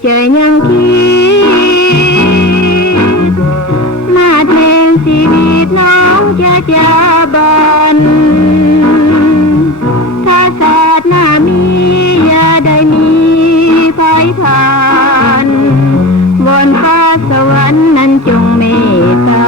ใจยังคิดมาแทนชีวิตน้องจะบันถ้าศาสนามีอย่าได้มีภัยผ่านวอนฟ้าสวรรค์นั้นจงเมตตา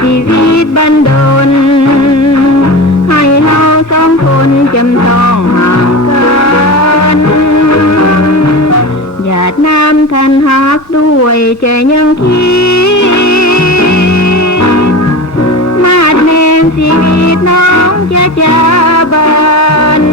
ชีวิตบันดลให้เราสองคนจำต้องห่างกันหยาดน้ำทันหักด้วยใจยังคิดมาดแมงชีวิตน้องจะบัน